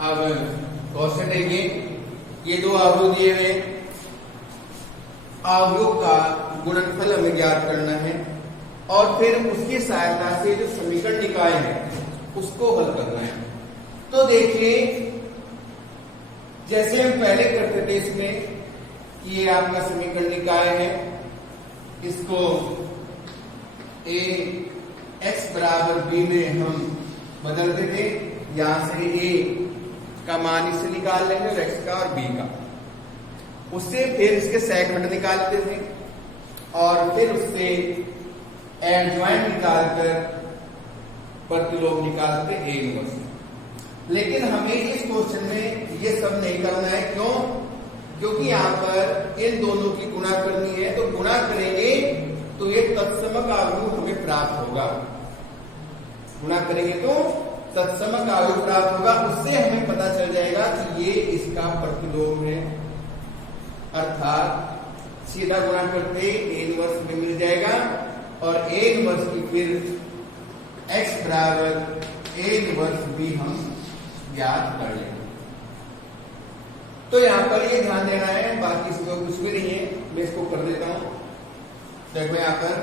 अब क्वेश्चन देखिए, ये दो अवयव दिए हुए, अवयव का गुणनफल हमें ज्ञात करना है और फिर उसकी सहायता से जो समीकरण निकाय है उसको हल करना है। तो देखिए, जैसे हम पहले करते थे इसमें, ये आपका समीकरण निकाय है, इसको ए एक्स बराबर बी में हम बदलते थे। यहां से ए का मान इससे निकाल लेंगे और एक्स का और बी का, उससे फिर इसके सेकंड निकालते थे और फिर उससे एडजॉइंट निकालकर प्रतिलोम निकालते ए इनवर्स। लेकिन हमें इस क्वेश्चन में ये सब नहीं करना है। क्यों? क्योंकि यहां पर इन दोनों की गुणा करनी है, तो गुणा करेंगे तो ये तत्समक अवयव हमें प्राप्त होगा। गुणा करेंगे तो तत्समक अवयव प्राप्त होगा। उससे हमें पता चल जाएगा कि ये इसका प्रतिलोम है, अर्थात सीधा गुणा करते ए इनवर्स में मिल जाएगा और ए इनवर्स की फिर एक्स बराबर ए इनवर्स भी हम ज्ञात कर लेंगे। तो यहां पर ये ध्यान देना है, बाकी इसको कुछ भी नहीं है। मैं इसको कर देता हूं। देखो यहां पर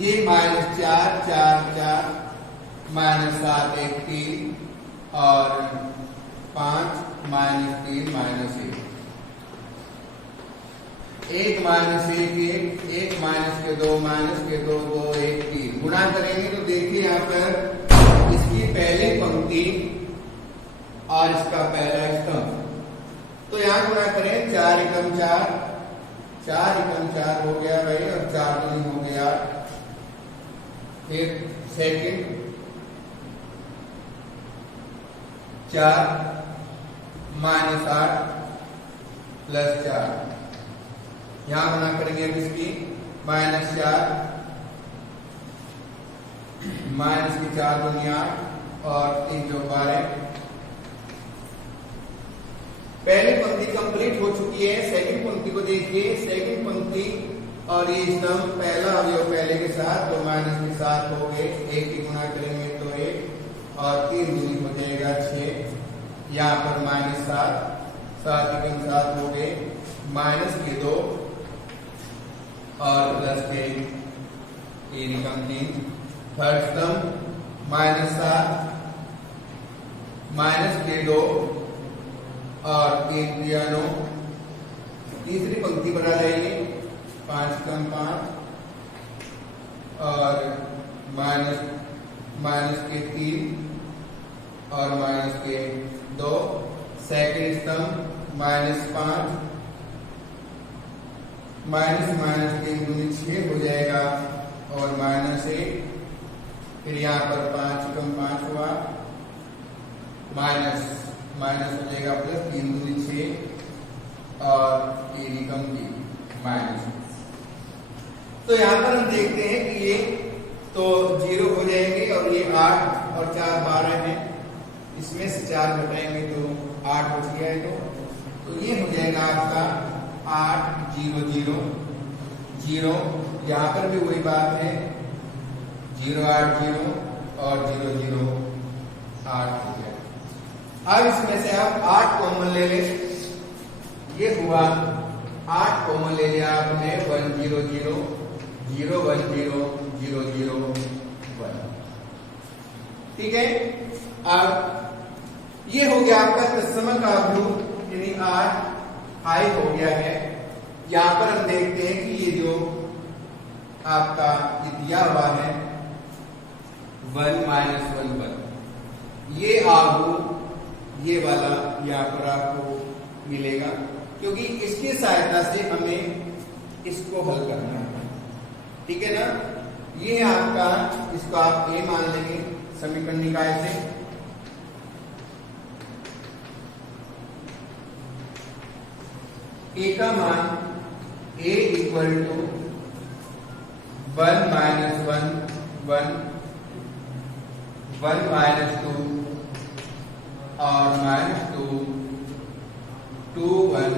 ये -4 4 4 -7 1 3 और 5 -3 -1 1 -1 1 माइनस के 2 2 1 3 गुणा करेंगे तो देखिए यहां पर इसकी पहली पंक्ति और इसका पहला स्तंभ। तो यहां गुणा करें 4 एकम 4 4 एकम 4 हो गया भाई, और 4 दूनी हो गया। फिर सेकंड 4 -8 +4, यहां गुणा करेंगे अब इसकी -4 माइनस की 4 दूनी 8 और 3 जो 12। पहली पंक्ति कंप्लीट हो चुकी है। सेकंड पंक्ति को देखिए, सेकंड पंक्ति और ये स्तंभ पहला अवयव पहले के साथ, तो माइनस के साथ हो गए, 1 की गुणा करेंगे तो 1 और 3 दूनी हो जाएगा 6। यहाँ पर -7 7 एकम 7 हो गए, माइनस के 2 और प्लस के 3 एकम 3। थर्ड स्तंभ -7 माइनस के 2 और 3 दिया 9। तीसरी पंक्ति बना लेंगे 5 कम 5 और माइनस के 3 और माइनस के 2। सेकंड स्तंभ -5 माइनस के 6 हो जाएगा और -1। फिर यहाँ पर 5 कम 5 हुआ, माइनस हो जाएगा प्लस, 3 दूनी 6 और 3 कम 3 माइनस। तो यहाँ पर हम देखते हैं कि ये तो 0 हो जाएंगे और ये 8 और 4 12 है, इसमें से 4 घटाएंगे तो 8 बच गया है। तो ये हो जाएगा आपका 8 0 0 0। यहाँ पर भी वही बात है, 0 8 0 और 0 0 8 हो गया। अब इसमें से आप 8 कॉमन ले लें, ये हुआ 8 कॉमन ले लिया आपने, 1 0 0 0 1 0 0 0 1। ठीक है, अब ये हो गया आपका तत्समक अवयव, यानी 8 हाई हो गया है। यहां पर हम देखते हैं कि ये जो आपका दिया हुआ है 1 -1 1, ये अवयव ये वाला यहाँ पर आपको मिलेगा, क्योंकि इसकी सहायता से हमें इसको हल करना है। ठीक है ना, ये आपका, इसको आप ए मान लेंगे समीकरण निकाय से। ए का मान ए इक्वल टू 1 -1 1 1 -2 और -2 2 1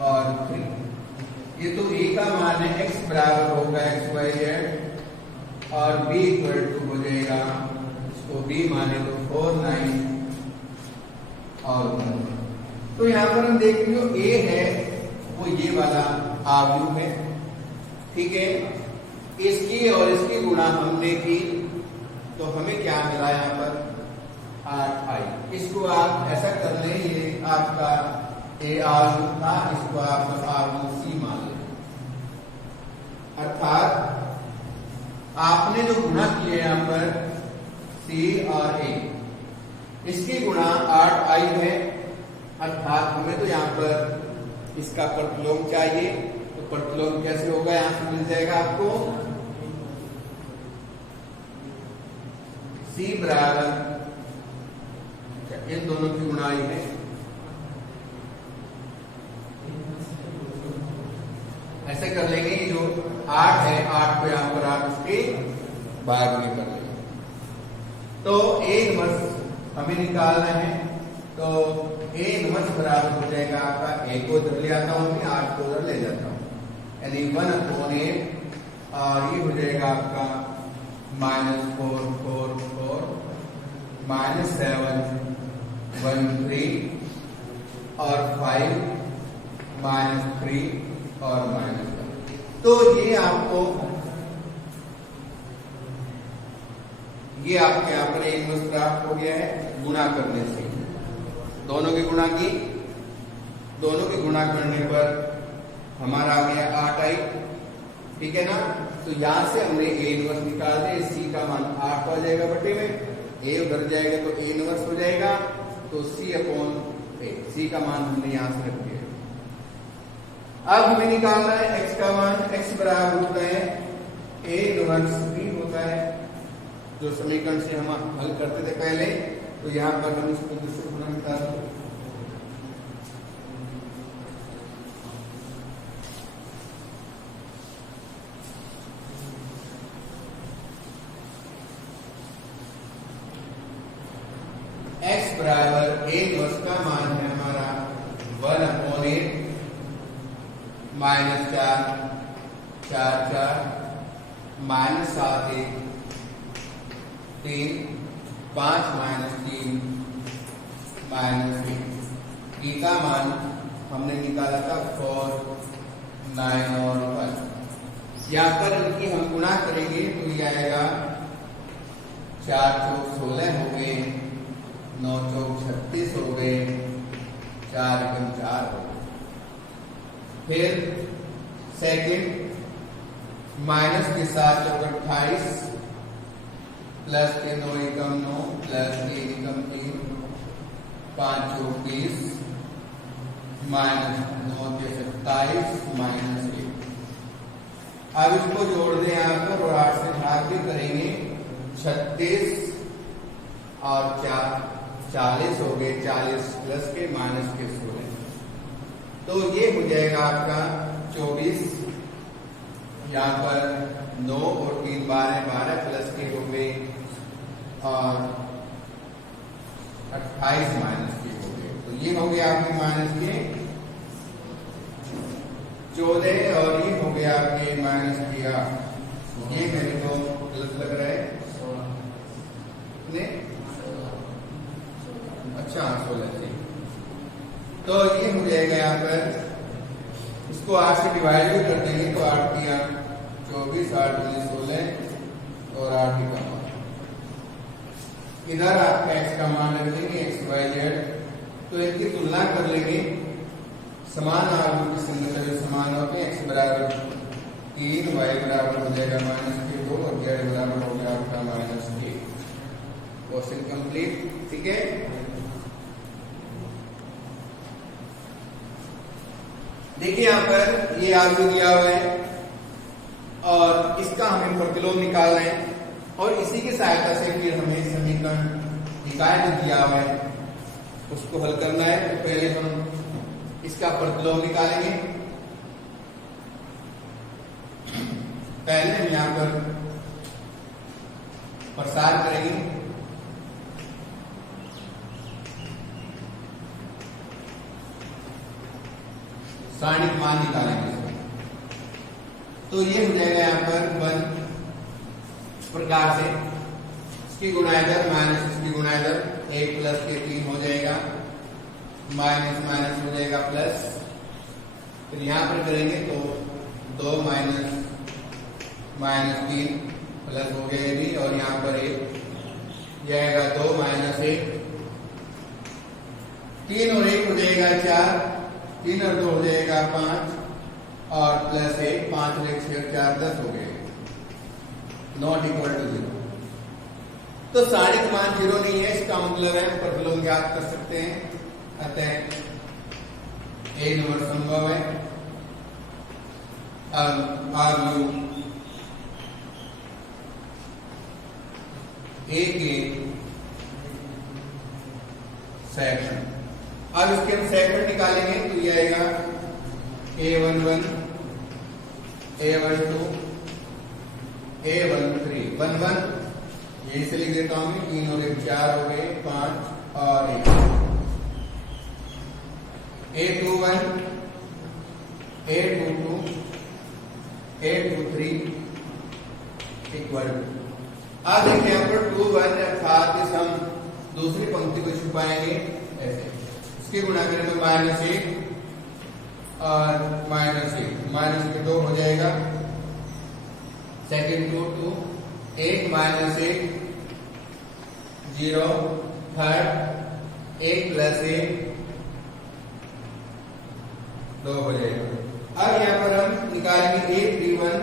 और 3। ये तो ए का मान है, x बराबर होगा XYZ और b इक्वल टू हो जाएगा, इसको b माने तो 4 9 और 1। तो यहाँ पर हम देख लो a है वो ये वाला आव्यूह है, ठीक है। इसकी और इसकी गुणा हमने की तो हमें क्या मिला यहाँ पर 8i। इसको आप ऐसा कर लें, ये आपका a आव्यूह था, इसको आप आव्यूह c मान लें। अर्थात आपने जो गुणा किए यहाँ पर c और a, इसकी गुणा 8i है। अर्थात हमें तो यहाँ पर इसका प्रतिलोम चाहिए, तो प्रतिलोम कैसे होगा, यहां से मिल जाएगा आपको c बराबर, इन दोनों की गुणाई है, ऐसे कर लेंगे। जो 8 है, 8 को यहां पर आप उसके भाग में कर लेंगे। तो a इनवर्स हमें निकालना है, तो a इनवर्स बराबर हो जाएगा आपका, a को इधर ले आता हूं मैं, 8 को उधर ले जाता हूं, यानी 1/8 और ये हो जाएगा आपका -4 4 4 -7 1 3 और 5 -3 और -1। तो ये आपको, ये आपके यहाँ पर इनवर्स प्राप्त हो गया है गुणा करने से। दोनों की गुणा की, दोनों की गुणा करने पर हमारा आ गया 8i, ठीक है ना। तो यहां से हमने a इनवर्स निकाल दिया, c का मान 8 आ जाएगा बटे में, a उधर जाएगा तो a इनवर्स हो जाएगा, तो c/a, c का मान हमने यहां से रख दिया। अब हमें निकालना है x का मान। x बराबर होता है a इनवर्स b होता है, जो समीकरण से हम हल करते थे पहले, तो यहां पर हम इसको दूसरे गुना निकाल दो। x बराबर a इनवर्स का मान है हमारा 1/8 -4 4 4 -7 1 3 5 -3 -1। e का मान हमने निकाला था 4 9 और 1। यहाँ पर इनकी हम गुणा करेंगे तो ये आएगा 4 चौक 16 हो गए, 9 चौक 36 हो गए, 4 एकम 4 हो गए। फिर सेकंड माइनस के साथ चौक 28 प्लस के 9 एकम 9 प्लस 3 एकम 3 5 चौक 20 -9 के 27 -1। अब इसको जोड़ दें यहाँ पर और 8 से भाग भी करेंगे, 36 और 40 हो गए, 40 प्लस के माइनस के 16, तो ये हो जाएगा आपका 24। यहाँ पर 9 और 3 12 12 प्लस के हो गए और 28 माइनस के हो गए, तो ये हो गया आपके माइनस के 14 और ये हो गया आपके माइनस के 8। ये मेरे को गलत लग रहा है, अच्छा 16। तो ये हो जाएगा यहाँ पर, इसको 8 से डिवाइड भी कर देंगे तो 8 दिया 24 8 दूनी 16 और 8 ही का मान। इधर आपका x का मान रख देंगे x y z, तो इनकी तुलना कर लेंगे। समान आव्यूह की संगत जो समान होते हैं, x बराबर 3 y बराबर हो जाएगा -2 और z बराबर हो गया आपका -1। क्वेश्चन कंप्लीट, ठीक है। देखिए यहाँ पर ये आव्यूह दिया हुआ है और इसका हमें प्रतिलोम निकालना है और इसी की सहायता से फिर हमें समीकरण निकाय जो दिया हुआ है उसको हल करना है। तो पहले हम इसका प्रतिलोम निकालेंगे। पहले हम यहाँ पर प्रसार करेंगे, सारणिक मान निकालेंगे। तो ये हो जाएगा यहाँ पर 1 प्रकार से इसकी गुणा इधर माइनस इसकी गुणा इधर, 1 प्लस के 3 हो जाएगा, माइनस माइनस हो जाएगा प्लस, फिर यहां पर करेंगे तो 2 माइनस माइनस 3 प्लस हो गया ये भी, और यहां पर 1 जाएगा 2 माइनस 1, 3 और 1 हो जाएगा 4, 3 और 2 हो जाएगा 5, और प्लस 1, 5 और 1 6 4 10 हो गए, नॉट इक्वल टू 0। तो सारे मान 0 नहीं है, इसका मतलब है प्रतिलोम ज्ञात कर सकते हैं, अतः ए नंबर संभव है। आर्ग्यू ए के सेगमेंट। अब इसके हम सेगमेंट निकालेंगे तो ये आएगा A11, A12, A13, 11 यही से लिख देता हूं, 3 और 1 4 हो गए, 5 और 1, A21, A22, A23 इक्वल। अब देखिए यहाँ पर 2 1 अर्थात इस हम दूसरी पंक्ति को छुपाएंगे ऐसे, इसकी गुणा करेंगे माइनस 1 और माइनस 1, माइनस के 2 हो जाएगा, सेकेंड 2 2, 1 माइनस 1 0, थर्ड 1 प्लस 1 2 हो जाएगा। अब यहां पर हम निकालेंगे A31,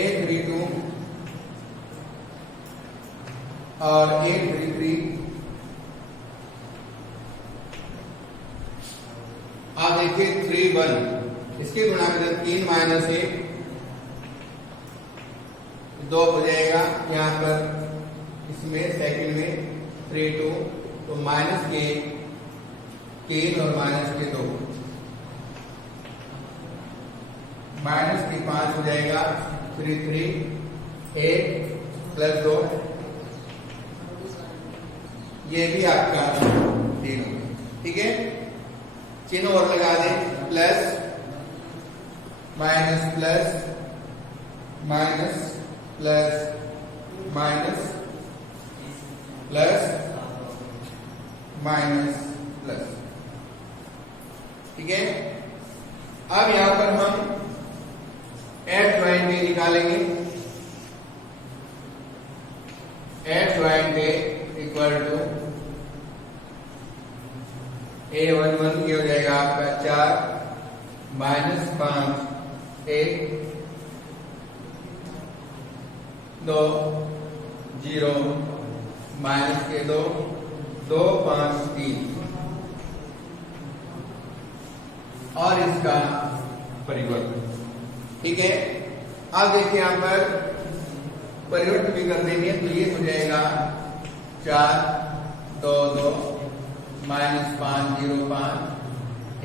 A32 और A33। आप देखिए 3 1, इसके गुणा करें 3 माइनस 1 2 हो जाएगा, यहां पर इसमें सेकंड में 3 2, तो माइनस के 3 और माइनस के 2, माइनस के 5 हो जाएगा, 3 3 8 प्लस 2, ये भी आपका 3 हो गया। ठीक है, चिन्ह और लगा दें, plus minus plus minus plus minus plus minus plus. ठीक है, अब यहां पर हम एड ज्वाइंट ए निकालेंगे, adjoint A equal to A11 ये हो जाएगा आपका 4 माइनस 5 1 2 0 माइनस के 2 2 5 3 और इसका परिवर्तन। ठीक है, अब देखिए यहां पर परिवर्तन भी कर देंगे तो ये हो जाएगा 4 2 2 माइनस 5 0 5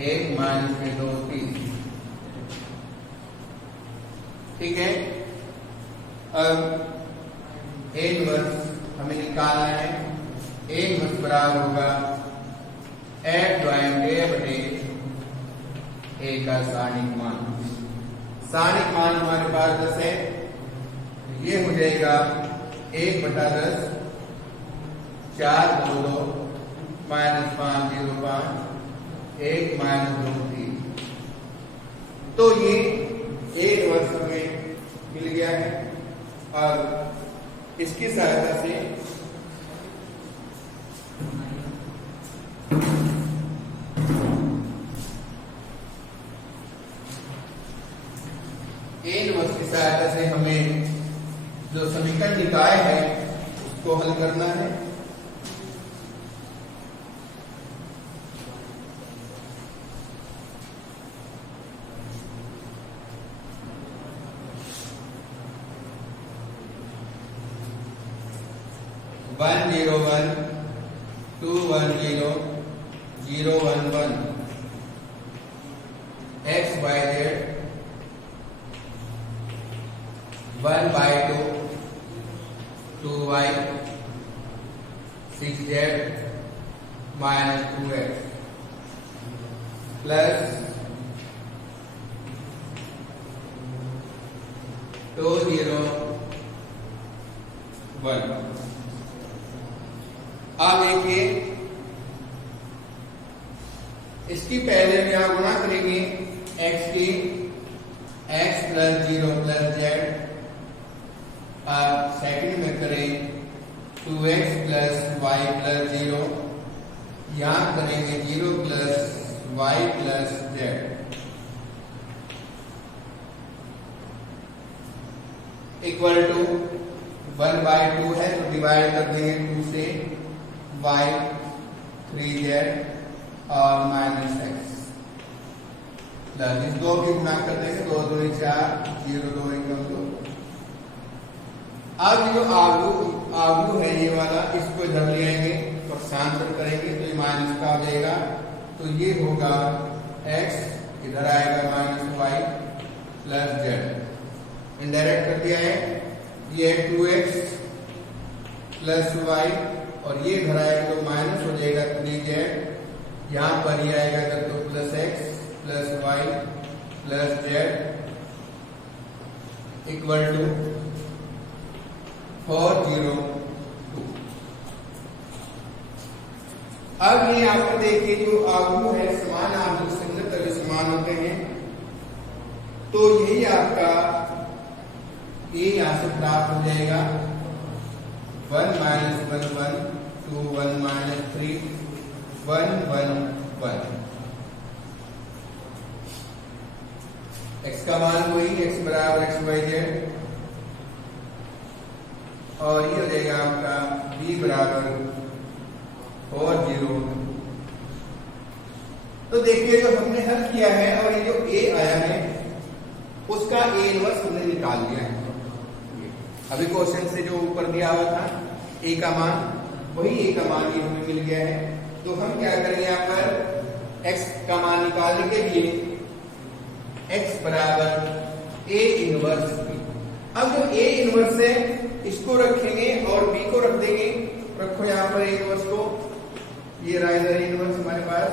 1 माइनस के 2 3। ठीक है, अब A इनवर्स हमें निकालना है, A इनवर्स बराबर होगा एड ज्वाइंट ए बटे ए का सारणिक मान। सारणिक मान हमारे पास 10 है, ये हो जाएगा 1 बटा 10 4 2 2 माइनस 5 0 5 1 माइनस 2 3। तो ये A इनवर्स हमें मिल गया है, और इसकी सहायता से A इनवर्स की सहायता से हमें जो समीकरण निकाय है उसको हल करना है। One 0 1 2 1 0 0 1 1 x y z 1 by 2 2 y 6 z minus 2x plus 2 0 1। अब देखिए इसकी पहले में आप गुणा करेंगे x की x प्लस 0 प्लस z, और सेकंड में करें 2x प्लस y प्लस 0, यहां करेंगे 0 plus y plus z। Equal to 1/2 है तो डिवाइड कर देंगे 2 से y 3z और माइनस x प्लस इस 2 की गुणा कर देंगे 2 2 4 0 2 1 2। अब जो आगू है ये वाला, इसको इधर ले आएंगे और शांतर करेंगे तो ये माइनस का आ जाएगा, तो ये होगा x, इधर आएगा minus y plus z। Indirect कर दिया है, ये 2x प्लस y और ये इधर आएगा तो माइनस हो जाएगा 3z, यहां पर ये आएगा तो plus x plus y plus z equal to 402। अब ये आपको देखिए जो आगू है समान आगू संगत अगर समान होते हैं तो यही आपका ये यहां से प्राप्त हो जाएगा 1 माइनस 1 1 2 1 माइनस 3 1 1 1। x का मान वही x बराबर x y z, और ये हो जाएगा आपका b बराबर 402। तो देखिए जो हमने हल किया है और ये जो a आया है उसका a इनवर्स हमने निकाल दिया है। अभी क्वेश्चन से जो ऊपर दिया हुआ था a का मान, वही a का मान ये हमें मिल गया है। तो हम क्या करेंगे यहाँ पर x का मान निकालने के लिए x बराबर a इनवर्स b। अब जो a इनवर्स है इसको रखेंगे और b को रख देंगे। रखो यहाँ पर a इनवर्स को, ये रहा इधर a इनवर्स हमारे पास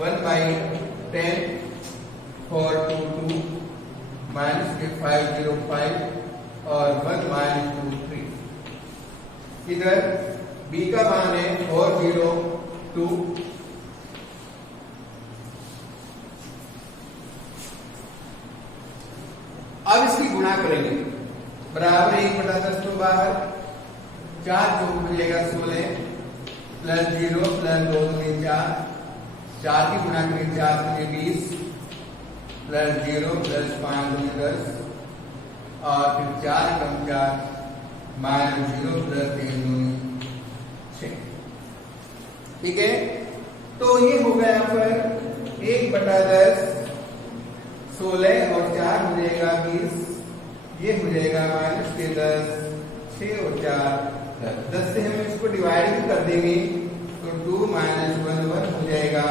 1/10 422 माइनस के 505 और 1 माइनस 2 3। इधर b का मान है 402, अब इसकी गुणा करेंगे बराबर 1/10 को बाहर 4 जो हो जाएगा 16 प्लस 0 प्लस 2 2 4, 4 की गुणा करेंगे 4 से 20 प्लस 0 प्लस 5 2 10 और फिर 4 कम 4 माइनस 0 प्लस 3 2 6। ठीक है, तो ये हो गया यहाँ पर 1/10 16 और 4 हो जाएगा 20, ये हो जाएगा माइनस के 10 6 और 4 10 से हम इसको डिवाइड भी कर देंगे तो 2 माइनस 1 1 हो जाएगा।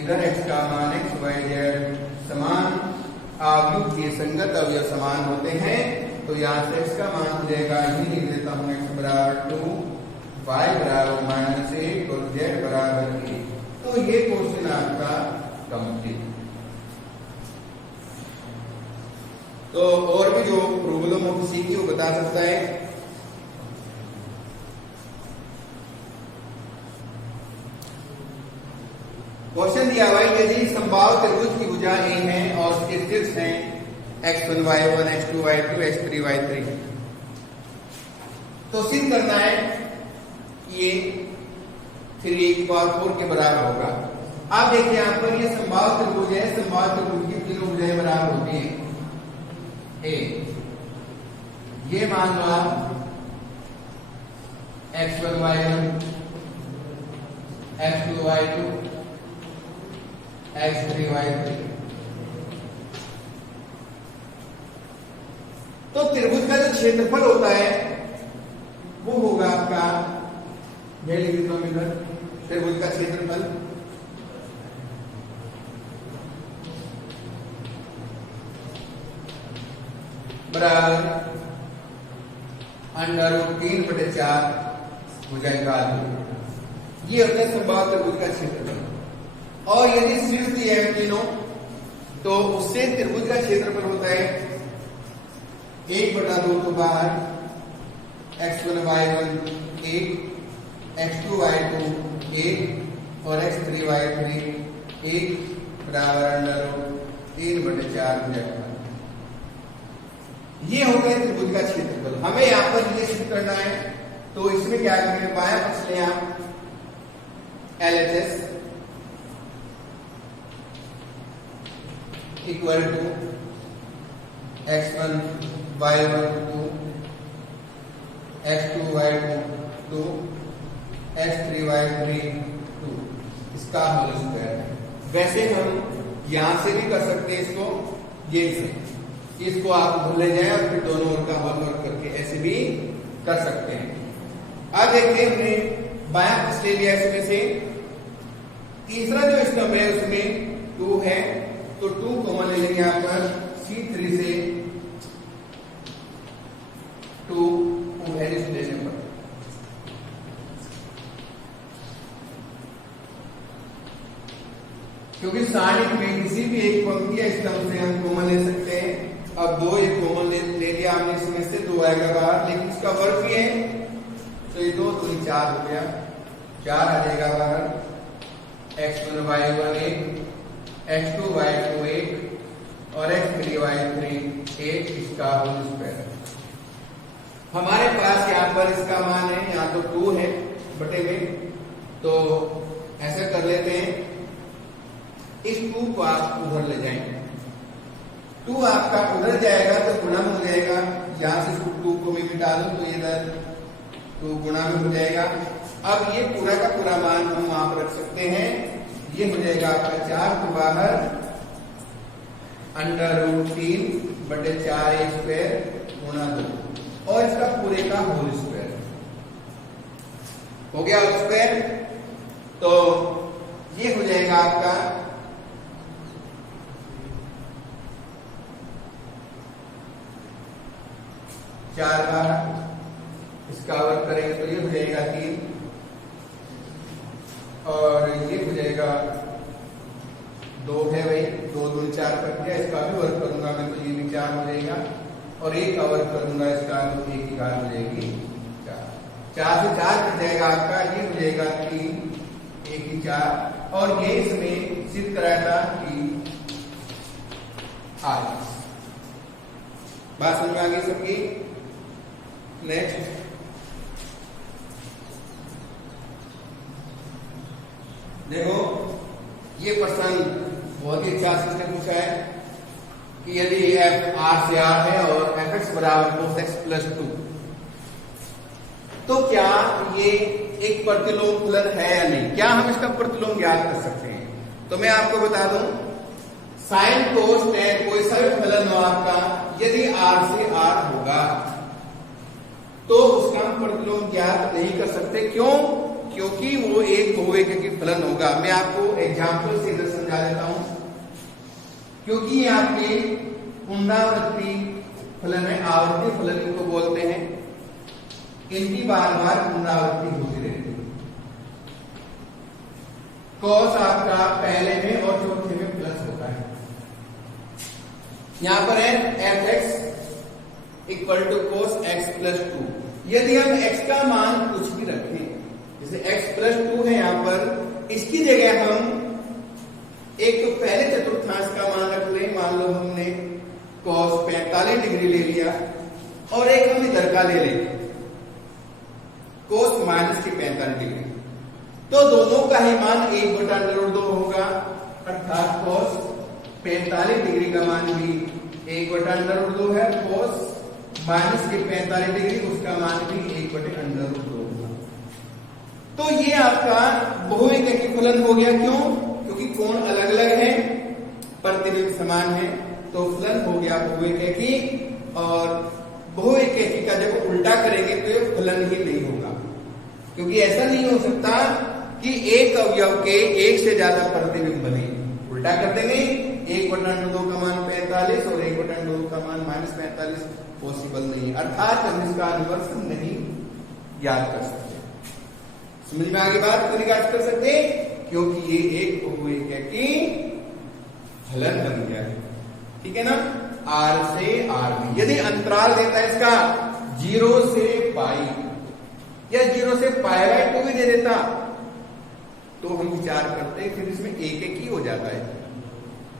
इधर x का मान x y z समान आव्यूह के संगत अवयव समान होते हैं, तो यहाँ से x का मान हो जाएगा, यही लिख देता हूँ x बराबर 2 y बराबर माइनस 1 और z बराबर 1। तो ये क्वेश्चन आपका कंप्लीट। तो और भी जो प्रॉब्लम हो किसी की वो बता सकता है। क्वेश्चन दिया हुआ है यदि समबाहु त्रिभुज की भुजा a है और उसके शीर्ष हैं x1 y1 x2 y2 x3 y3, तो सिद्ध करना है ये 3 4 के बराबर होगा। आप देखिए यहाँ पर ये समबाहु त्रिभुज है, समबाहु त्रिभुज की तीनों भुजाएं बराबर होती हैं। ये मान लो आप x1 y1 x2 y2 x3 y3। तो त्रिभुज का जो क्षेत्रफल होता है वो होगा आपका, ये लिख देता हूं इधर, त्रिभुज का क्षेत्रफल बराबर √3/4 भुजाएं का आधार। ये होता है समबाहु त्रिभुज का क्षेत्रफल। और यदि शीर्ष दिए हैं तीनों तो उससे त्रिभुज का क्षेत्रफल होता है 1/2 तो बाहर x1 y1 8, x2 y2 8 और x3 y3 1 बराबर अंडर रूट 3/4 ये हो गया त्रिभुज का क्षेत्रफल। हमें यहां पर ये सिद्ध करना है, तो इसमें क्या करेंगे, बायां पक्ष ले आप LHS equal to x1 y1 2, x2 y2 2, x3 y3 2 इसका होल स्क्वायर। वैसे हम यहां से भी कर सकते हैं इसको, ये से इसको आप भूल ले जाए और फिर दोनों ओर का होल वर्क करके ऐसे भी कर सकते हैं। अब देखते हैं, हमने बायां पक्ष ले लिया, इसमें से तीसरा जो स्तंभ है उसमें 2 है, तो 2 कॉमन ले लेंगे यहां पर, C3 से 2 है इस प्लेन पर। क्योंकि सारणिक में किसी भी एक पंक्ति या स्तंभ से हम कॉमन ले सकते हैं। अब 2 एक कॉमन ले लिया हमने, इसमें से 2 आएगा बाहर, लेकिन इसका वर्ग भी है, तो ये 2 2 4 हो गया, 4 आ जाएगा बाहर। x1 y1 1, x2 y2 1 और x3 y3 1 इसका होल स्क्वायर। हमारे पास यहाँ पर इसका मान है, यहाँ तो 2 है बटे में, तो ऐसा कर लेते हैं, इस 2 को आप उधर ले जाएंगे, 2 आपका उधर जाएगा तो गुणा हो जाएगा, यहां से 2 को मैं मिटा दूं तो इधर 2 गुणा में हो जाएगा। अब ये पूरा का पूरा मान हम वहां पर रख सकते हैं, ये हो जाएगा आपका 4 के बाहर अंडर रूट 3/4 स्क्वायर गुणा 2 और इसका पूरे का होल स्क्वायर हो गया, होल स्क्वायर। तो ये हो जाएगा आपका 4 बार, इसका वर्ग करेंगे तो ये हो जाएगा 3 और ये हो जाएगा 2 है भाई, 2 2 4 कर दिया, इसका भी वर्ग करूंगा मैं तो ये भी 4 हो जाएगा और 1 का वर्ग करूंगा इसका तो 1 की घात हो जाएगी 4 से 4 कट जाएगा आपका, ये हो जाएगा 3 1 की 4 और ये इसमें सिद्ध कराया था कि आज बात समझ में आ गई सबकी। नेक्स्ट देखो, ये प्रश्न बहुत ही अच्छा से पूछा है कि यदि f R से R है और fx बराबर cos x प्लस 2, तो क्या ये एक प्रतिलोम फलन है या नहीं, क्या हम इसका प्रतिलोम ज्ञात कर सकते हैं? तो मैं आपको बता दूं, साइन कोस टेन कोई सा भी फलन हो आपका, यदि R से R होगा तो उसका हम प्रतिलोम ज्ञात नहीं कर सकते। क्यों? क्योंकि वो एक बहुएकी फलन होगा। मैं आपको एग्जाम्पल से इधर समझा देता हूं। क्योंकि ये आपके पुनरावृत्ति फलन है, आवर्ती फलन इनको बोलते हैं, इनकी बार बार पुनरावृत्ति होती रहती है। कॉस आपका पहले में और चौथे में प्लस होता है। यहां पर है fx equal to cos x plus 2। यदि हम x का मान कुछ भी रखें, जैसे x प्लस 2 है यहां पर, इसकी जगह हम एक तो पहले चतुर्थांश का मान रख लें, मान लो हमने cos 45 डिग्री ले लिया और एक हम इधर का ले लें cos माइनस की 45 डिग्री, तो दोनों का ही मान 1/√2 होगा, अर्थात cos 45 डिग्री का मान भी 1/√2 है, cos माइनस के 45 डिग्री उसका मान भी 1/√2 होगा। तो ये आपका बहुएकी फलन हो गया। क्यों? क्योंकि कोण अलग अलग है, प्रतिबिंब समान है, तो फलन हो गया बहुएकी। और बहुएकी का जब उल्टा करेंगे तो ये फलन ही नहीं होगा, क्योंकि ऐसा नहीं हो सकता कि एक अवयव के एक से ज्यादा प्रतिबिंब बने। उल्टा कर देंगे, 1/2 का मान 45 और 1/2 का मान -45 पॉसिबल नहीं, अर्थात हम इसका इन्वर्स नहीं ज्ञात कर सकते। समझ में आगे बात को ज्ञात कर सकते, क्योंकि ये एक बहुएकी फलन बन गया है। ठीक है ना, R से R में। यदि अंतराल देता है इसका 0 से π, पाई या 0 से π/2 भी दे देता तो हम विचार करते, फिर इसमें एक एक ही हो जाता है।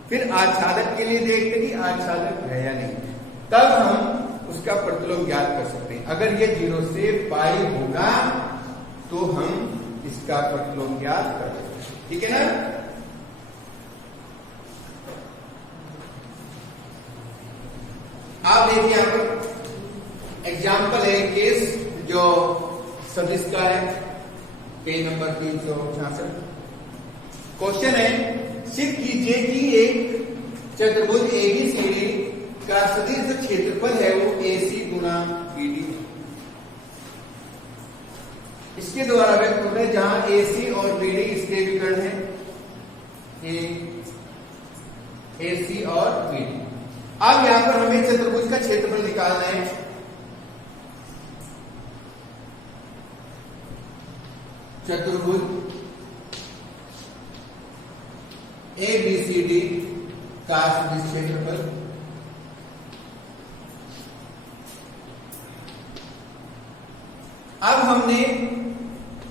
फिर आच्छादक के लिए देखते कि आच्छादक है या नहीं, तब हम उसका प्रतिलोम ज्ञात कर सकते हैं। अगर ये 0 से π होगा तो हम इसका प्रतिलोम ज्ञात कर सकते हैं। ठीक है ना। आप देखिए यहां पर एग्जाम्पल है, केस जो सदिश का है, पेज नंबर 366। क्वेश्चन है, सिद्ध कीजिए कि एक चतुर्भुज एबीसीडी का सदिश जो क्षेत्रफल है वो AC गुणा BD इसके द्वारा व्यक्त होता है, जहां AC और BD इसके विकर्ण है, AC और BD। अब यहां पर हमें चतुर्भुज का क्षेत्रफल निकालना है। चतुर्भुज ABCD का सदिश क्षेत्रफल अब हमने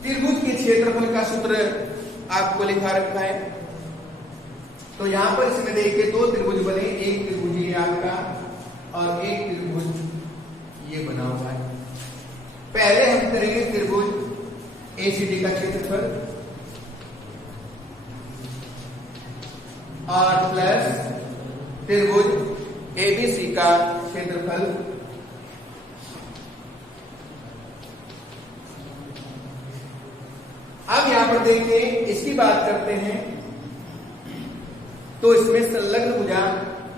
त्रिभुज के क्षेत्रफल का सूत्र आपको लिखा रखा है। तो यहां पर इसमें देखिए दो त्रिभुज बने, एक त्रिभुज ये आपका और एक त्रिभुज ये बना हुआ है। पहले हम करेंगे त्रिभुज ACD का क्षेत्रफल और प्लस त्रिभुज ABC का क्षेत्रफल। अब यहां पर देखिए इसकी बात करते हैं, तो इसमें संलग्न भुजा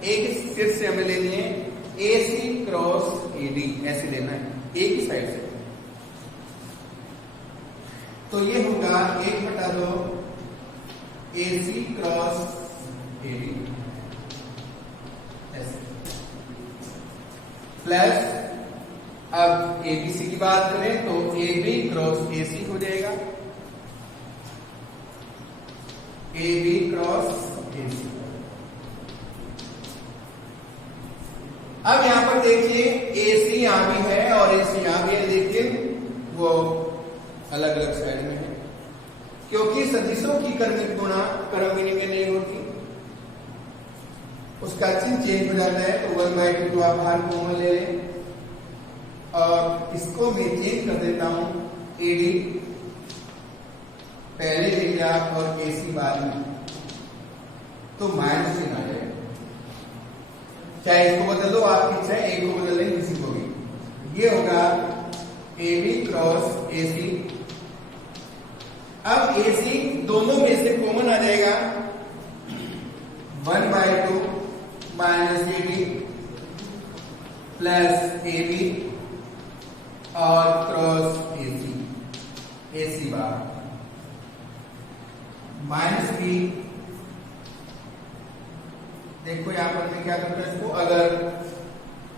एक शीर्ष से हमें लेनी है AC क्रॉस AD, ऐसे लेना है एक ही साइड से। तो ये होगा 1/2 AC क्रॉस AD ऐसे, प्लस अब ABC की बात करें तो AB क्रॉस AC हो जाएगा, AB क्रॉस AC। अब यहां पर देखिए AC यहां भी है और AC यहां भी है, लेकिन वो अलग अलग साइड में है, क्योंकि सदिशों की क्रमिक गुणा क्रमगिनी में नहीं होती, उसका चिन्ह चेंज हो जाता है। तो 1/2 तो आप बाहर कॉमन ले लें और इसको मैं चेंज कर देता हूं, AD पहले ले लिया और AC बाद में, तो माइनस चिन्ह आ जाएगा। चाहे इसको बदल दो, आपकी इच्छा है, एक को बदल लें किसी को भी। ये होगा AB क्रॉस AC। अब AC दोनों में से कॉमन आ जाएगा, 1/2 माइनस AB प्लस AB और क्रॉस AC बार माइनस B। देखो यहां पर मैं क्या करता हूं, इसको अगर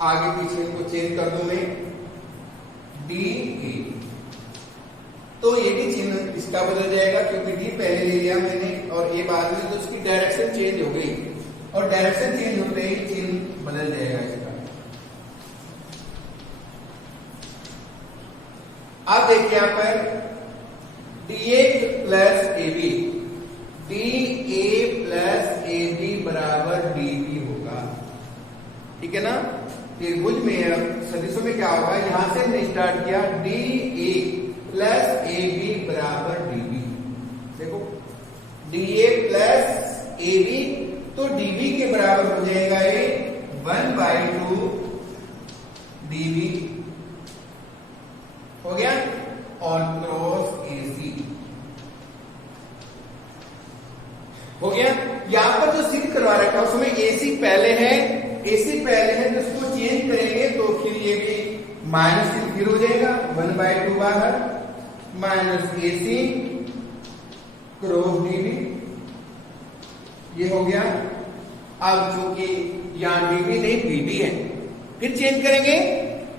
आगे पीछे को चेंज कर दूं मैं DA, तो ये भी चिन्ह इसका बदल जाएगा, क्योंकि D पहले ले लिया मैंने और ये बाद में, तो उसकी डायरेक्शन चेंज हो गई और डायरेक्शन चेंज होते ही चिन्ह बदल जाएगा इसका। अब देखिए यहां पर DA plus AB, DA plus AB बराबर DB होगा। ठीक है ना। त्रिभुज में अब सदिशों में क्या होगा, यहां से हमने स्टार्ट किया, DA प्लस AB बराबर DB। देखो DA प्लस AB, तो DB के बराबर हो जाएगा ये 1/2 DB हो गया, और क्रॉस AC हो गया। यहां पर जो सिद्ध करवा रखा है उसमें AC पहले है, तो उसको चेंज करेंगे तो फिर ये भी माइनस चिन्ह फिर हो जाएगा, 1/2 बाहर माइनस AC क्रॉस DB, ये हो गया। अब चूंकि यहां DB नहीं BD है, फिर चेंज करेंगे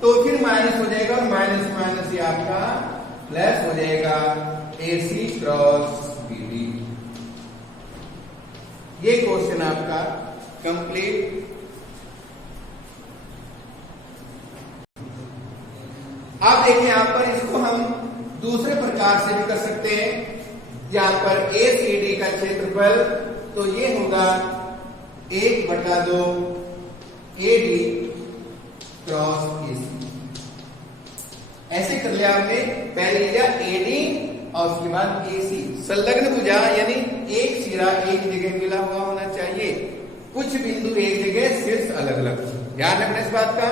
तो फिर माइनस हो जाएगा, माइनस माइनस ये आपका प्लस हो जाएगा, AC क्रॉस BD। ये क्वेश्चन आपका कंप्लीट। अब देखिए यहां पर इसको हम दूसरे प्रकार से भी कर सकते हैं। यहां पर ACD का क्षेत्रफल तो ये होगा 1/2 AD क्रॉस AC। ऐसे कर लिया आपने, पहले लिया AD और उसके बाद AC। संलग्न भुजा यानी एक सिरा एक जगह मिला हुआ होना चाहिए, कुछ बिंदु एक जगह, शीर्ष अलग अलग, ध्यान रखना इस बात का।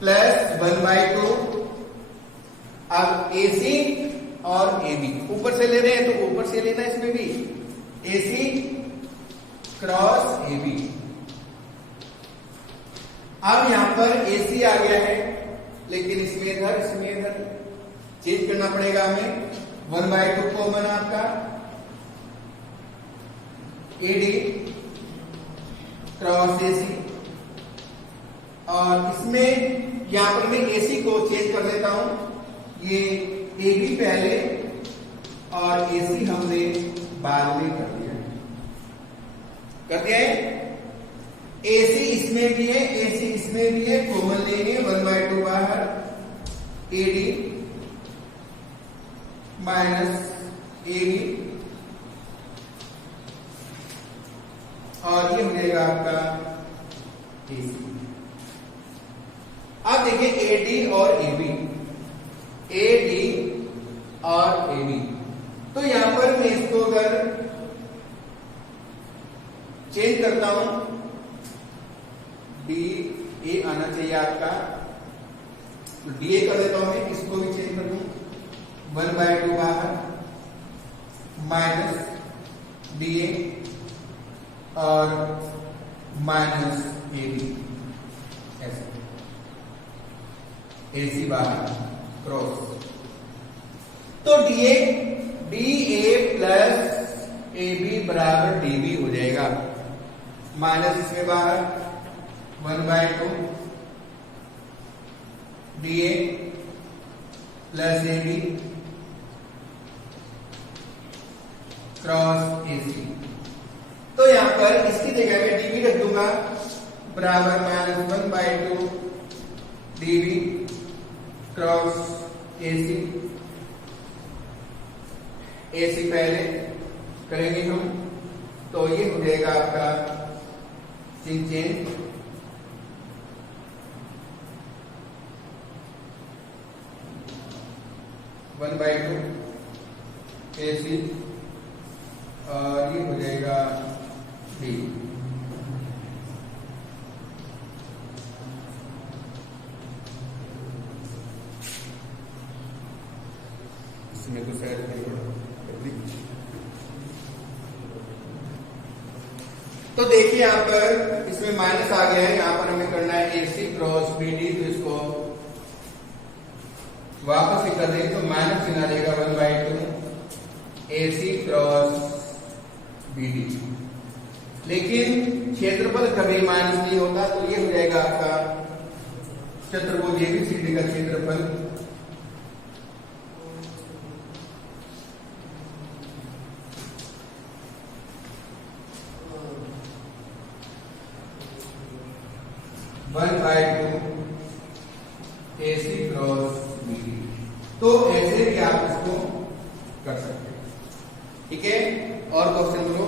प्लस 1/2 अब AC और AB ऊपर से ले रहे हैं तो ऊपर से लेना, इसमें भी AC क्रॉस AB। अब यहां पर AC आ गया है, लेकिन इसमें इधर चेंज करना पड़ेगा हमें। 1/2 कॉमन आपका AD क्रॉस AC, और इसमें यहां पर मैं AC को चेंज कर देता हूं, ये AB पहले और AC हमने बाद में कर दिया है। AC इसमें भी है, AC इसमें भी है, कॉमन लेंगे, 1/2 बाहर AD माइनस AB, और ये हो जाएगा आपका AC। अब देखिए AD और AB, AD और AB, तो यहां पर मैं इसको अगर चेंज करता हूं, DA आना चाहिए आपका, तो DA कर देता हूं मैं, इसको भी चेंज कर दूं, 1/2 बाहर माइनस DA और माइनस AB, ऐसे AC बाहर क्रॉस, तो DA प्लस AB बराबर DB हो जाएगा, माइनस इसमें बाहर 1/2 DA plus AB cross AC। तो यहां पर इसकी जगह में DB रख दूंगा, बराबर minus 1/2 DB cross AC। AC पहले करेंगे हम, तो ये हो जाएगा आपका चेंज 1/2 AC, और ये हो जाएगा D। इसमें तो शायद तो देखिए यहां पर इसमें माइनस आ गया है, यहां पर हमें करना है AC क्रॉस BD, तो इसको वापस से कर दें तो माइनस चिन्ह आ जाएगा 1/2 AC क्रॉस BD। लेकिन क्षेत्रफल कभी माइनस नहीं होता, तो ये हो जाएगा आपका चतुर्भुज ABCD का क्षेत्रफल, AC क्रॉस BD। तो ऐसे भी आप इसको कर सकते हैं, ठीक है। और क्वेश्चन करो।